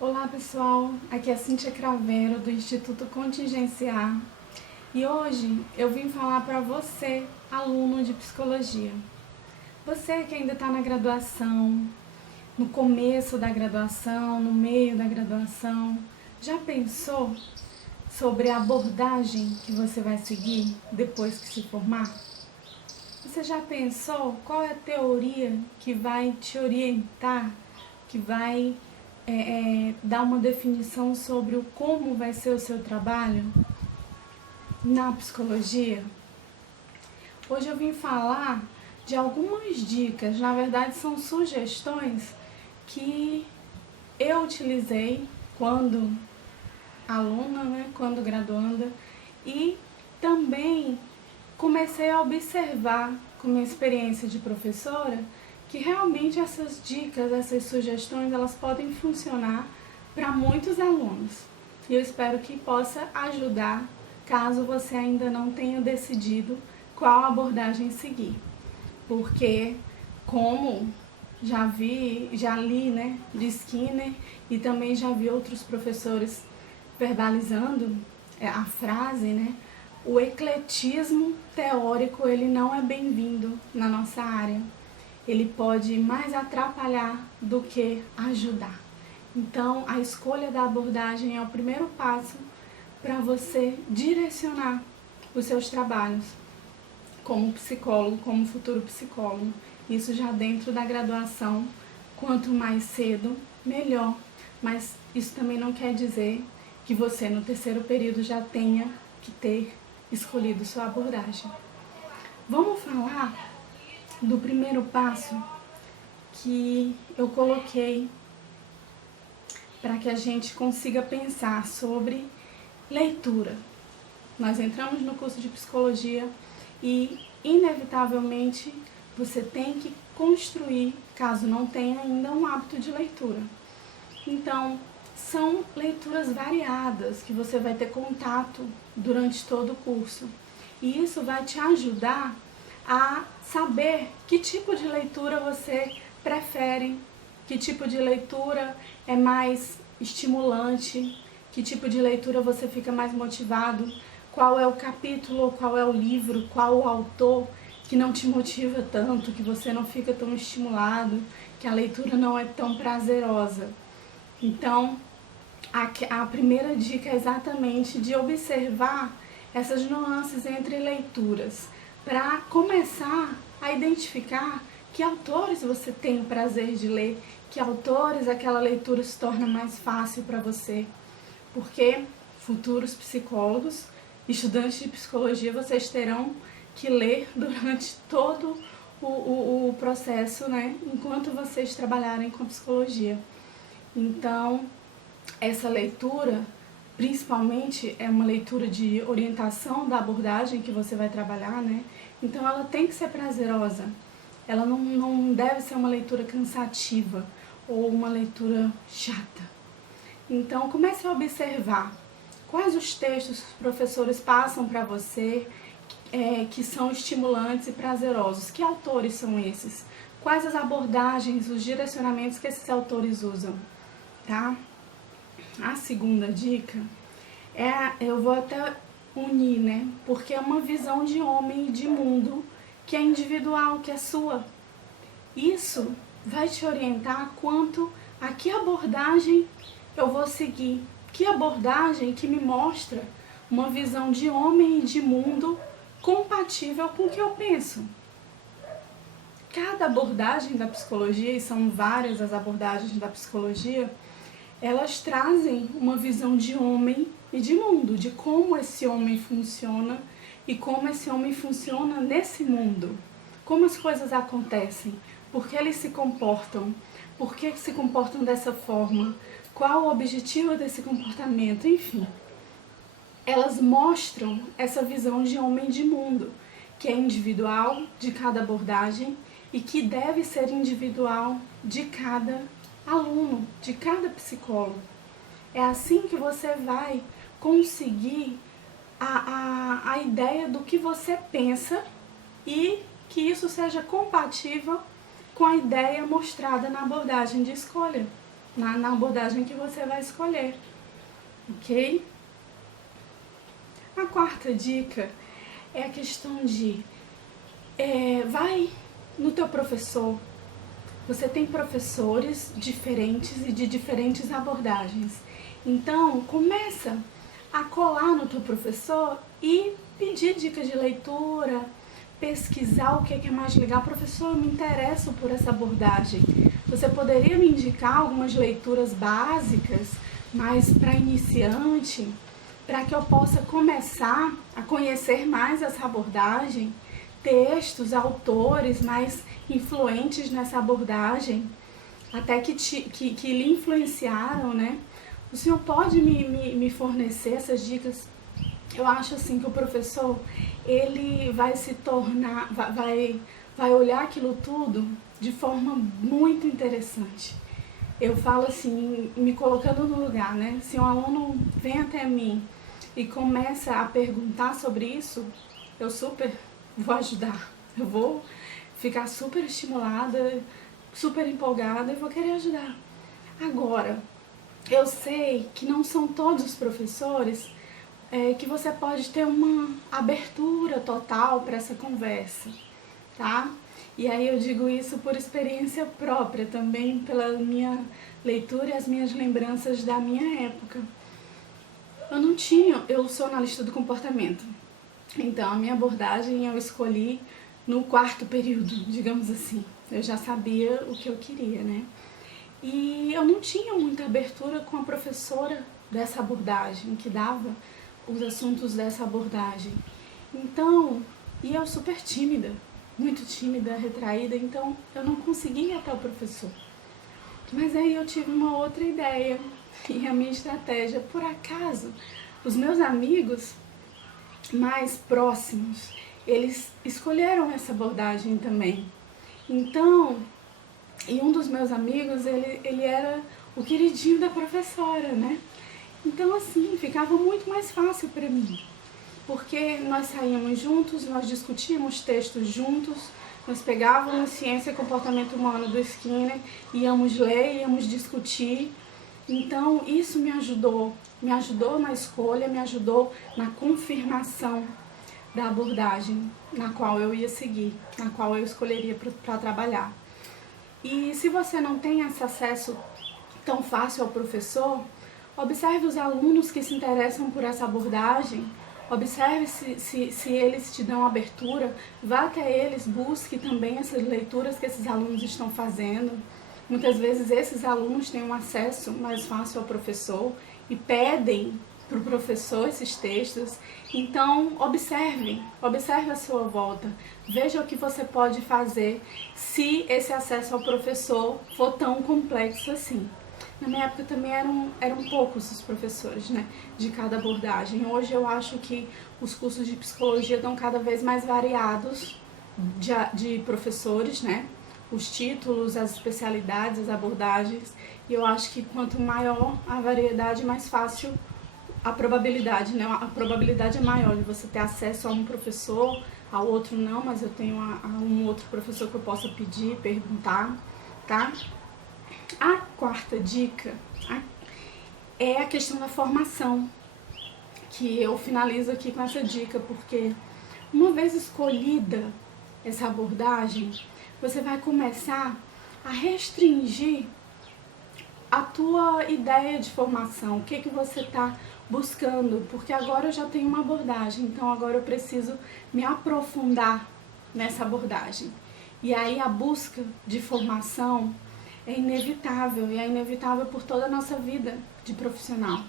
Olá pessoal, aqui é Cíntia Craveiro do Instituto Contingenciar e hoje eu vim falar para você, aluno de psicologia. Você que ainda está na graduação, no começo da graduação, no meio da graduação, já pensou sobre a abordagem que você vai seguir depois que se formar? Você já pensou qual é a teoria que vai te orientar, que vai dar uma definição sobre o como vai ser o seu trabalho na psicologia? Hoje eu vim falar de algumas dicas, na verdade são sugestões que eu utilizei quando aluna, quando graduanda, e também comecei a observar com minha experiência de professora que realmente essas dicas, essas sugestões, elas podem funcionar para muitos alunos. E eu espero que possa ajudar caso você ainda não tenha decidido qual abordagem seguir. Porque como já li, de Skinner, e também já vi outros professores verbalizando a frase, o ecletismo teórico ele não é bem-vindo na nossa área. Ele pode mais atrapalhar do que ajudar. Então, a escolha da abordagem é o primeiro passo para você direcionar os seus trabalhos como psicólogo, como futuro psicólogo. Isso já dentro da graduação, quanto mais cedo, melhor. Mas isso também não quer dizer que você no terceiro período já tenha que ter escolhido sua abordagem. Vamos falar do primeiro passo que eu coloquei para que a gente consiga pensar sobre leitura. Nós entramos no curso de psicologia e, inevitavelmente, você tem que construir, caso não tenha ainda, um hábito de leitura. Então, são leituras variadas que você vai ter contato durante todo o curso. E isso vai te ajudar a saber que tipo de leitura você prefere, que tipo de leitura é mais estimulante, que tipo de leitura você fica mais motivado, qual é o capítulo, qual é o livro, qual o autor que não te motiva tanto, que você não fica tão estimulado, que a leitura não é tão prazerosa. Então, a primeira dica é exatamente de observar essas nuances entre leituras, para começar a identificar que autores você tem o prazer de ler, que autores aquela leitura se torna mais fácil para você. Porque futuros psicólogos, estudantes de psicologia, vocês terão que ler durante todo o processo, enquanto vocês trabalharem com psicologia. Então, essa leitura, principalmente, é uma leitura de orientação da abordagem que você vai trabalhar, Então, ela tem que ser prazerosa. Ela não deve ser uma leitura cansativa ou uma leitura chata. Então, comece a observar quais os textos que os professores passam para você que são estimulantes e prazerosos. Que autores são esses? Quais as abordagens, os direcionamentos que esses autores usam, tá? A segunda dica eu vou até unir, porque é uma visão de homem e de mundo que é individual, que é sua. Isso vai te orientar quanto a que abordagem eu vou seguir, que abordagem que me mostra uma visão de homem e de mundo compatível com o que eu penso. Cada abordagem da psicologia, e são várias as abordagens da psicologia, elas trazem uma visão de homem e de mundo, de como esse homem funciona e como esse homem funciona nesse mundo. Como as coisas acontecem, por que eles se comportam, por que se comportam dessa forma, qual o objetivo desse comportamento, enfim. Elas mostram essa visão de homem e de mundo, que é individual de cada abordagem e que deve ser individual de cada aluno, de cada psicólogo. É assim que você vai conseguir a ideia do que você pensa e que isso seja compatível com a ideia mostrada na abordagem de escolha. na abordagem que você vai escolher, ok? A quarta dica é a questão de vai no teu professor. Você tem professores diferentes e de diferentes abordagens. Então, começa a colar no teu professor e pedir dicas de leitura, pesquisar o que é mais legal. Professor, eu me interesso por essa abordagem. Você poderia me indicar algumas leituras básicas, mas para iniciante, para que eu possa começar a conhecer mais essa abordagem? Textos, autores mais influentes nessa abordagem, até que lhe influenciaram, né? O senhor pode me fornecer essas dicas? Eu acho assim que o professor, ele vai se tornar, vai olhar aquilo tudo de forma muito interessante. Eu falo assim, me colocando no lugar, né? Se um aluno vem até mim e começa a perguntar sobre isso, eu super vou ajudar. Eu vou ficar super estimulada, super empolgada e vou querer ajudar. Agora, eu sei que não são todos os professores que você pode ter uma abertura total para essa conversa, tá? E aí eu digo isso por experiência própria também, pela minha leitura e as minhas lembranças da minha época. Eu sou analista do comportamento, então a minha abordagem eu escolhi no quarto período, digamos assim. Eu já sabia o que eu queria, né? E eu não tinha muita abertura com a professora dessa abordagem, que dava os assuntos dessa abordagem. Então, e eu super tímida, muito tímida, retraída, então eu não conseguia ir até o professor. Mas aí eu tive uma outra ideia e a minha estratégia. Por acaso, os meus amigos mais próximos, eles escolheram essa abordagem também. Então, e um dos meus amigos, ele era o queridinho da professora, né? Então, assim, ficava muito mais fácil para mim, porque nós saíamos juntos, nós discutíamos textos juntos, nós pegávamos Ciência e Comportamento Humano do Skinner, íamos ler, íamos discutir. Então, isso me ajudou na escolha, me ajudou na confirmação da abordagem na qual eu ia seguir, na qual eu escolheria para trabalhar. E se você não tem esse acesso tão fácil ao professor, observe os alunos que se interessam por essa abordagem, observe se eles te dão abertura, vá até eles, busque também essas leituras que esses alunos estão fazendo. Muitas vezes esses alunos têm um acesso mais fácil ao professor e pedem para o professor esses textos. Então, observe a sua volta, veja o que você pode fazer se esse acesso ao professor for tão complexo assim. Na minha época também eram poucos os professores, né, de cada abordagem. Hoje eu acho que os cursos de psicologia estão cada vez mais variados de professores, né, os títulos, as especialidades, as abordagens. E eu acho que quanto maior a variedade, mais fácil a probabilidade, né? A probabilidade é maior de você ter acesso a um professor, ao outro não, mas eu tenho a um outro professor que eu possa pedir, perguntar, tá? A quarta dica é a questão da formação, que eu finalizo aqui com essa dica, porque uma vez escolhida essa abordagem, você vai começar a restringir a tua ideia de formação, o que você está buscando, porque agora eu já tenho uma abordagem, então agora eu preciso me aprofundar nessa abordagem. E aí a busca de formação é inevitável, e é inevitável por toda a nossa vida de profissional.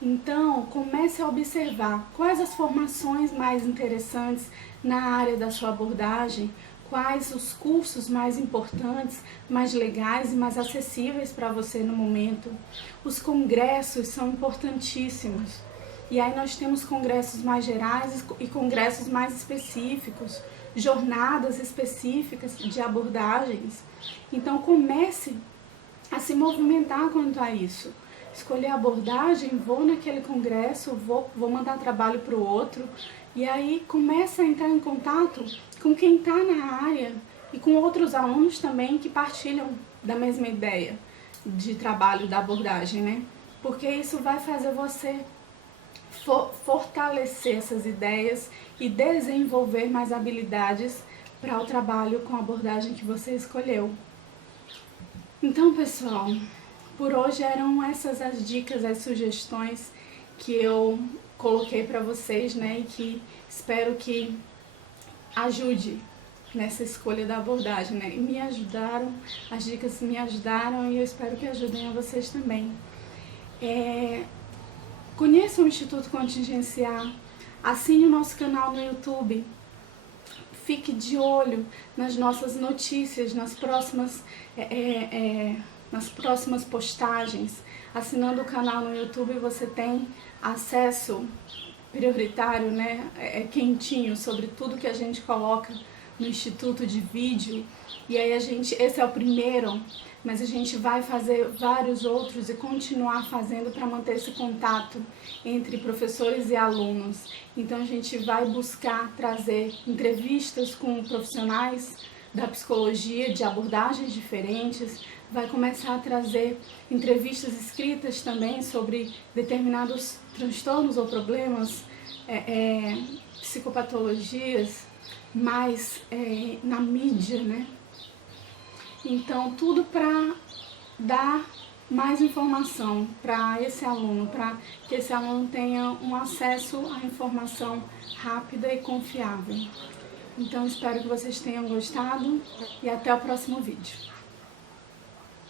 Então, comece a observar quais as formações mais interessantes na área da sua abordagem, quais os cursos mais importantes, mais legais e mais acessíveis para você no momento. Os congressos são importantíssimos. E aí nós temos congressos mais gerais e congressos mais específicos, jornadas específicas de abordagens. Então comece a se movimentar quanto a isso. Escolher a abordagem, vou naquele congresso, vou mandar trabalho para o outro. E aí começa a entrar em contato com quem está na área e com outros alunos também que partilham da mesma ideia. de trabalho da abordagem, né? Porque isso vai fazer você fortalecer essas ideias e desenvolver mais habilidades para o trabalho com a abordagem que você escolheu. Então, pessoal, por hoje eram essas as dicas, as sugestões que eu coloquei para vocês, né? E que espero que ajude nessa escolha da abordagem, né? E me ajudaram, as dicas me ajudaram e eu espero que ajudem a vocês também. Conheça o Instituto Contingenciar, assine o nosso canal no YouTube, fique de olho nas nossas notícias, nas próximas postagens. Assinando o canal no YouTube você tem acesso prioritário, né, quentinho sobre tudo que a gente coloca no Instituto de vídeo. E aí esse é o primeiro, mas a gente vai fazer vários outros e continuar fazendo para manter esse contato entre professores e alunos. Então a gente vai buscar trazer entrevistas com profissionais da psicologia, de abordagens diferentes, vai começar a trazer entrevistas escritas também sobre determinados transtornos ou problemas, psicopatologias, mais na mídia, né? Então, tudo para dar mais informação para esse aluno, para que esse aluno tenha um acesso à informação rápida e confiável. Então, espero que vocês tenham gostado e até o próximo vídeo.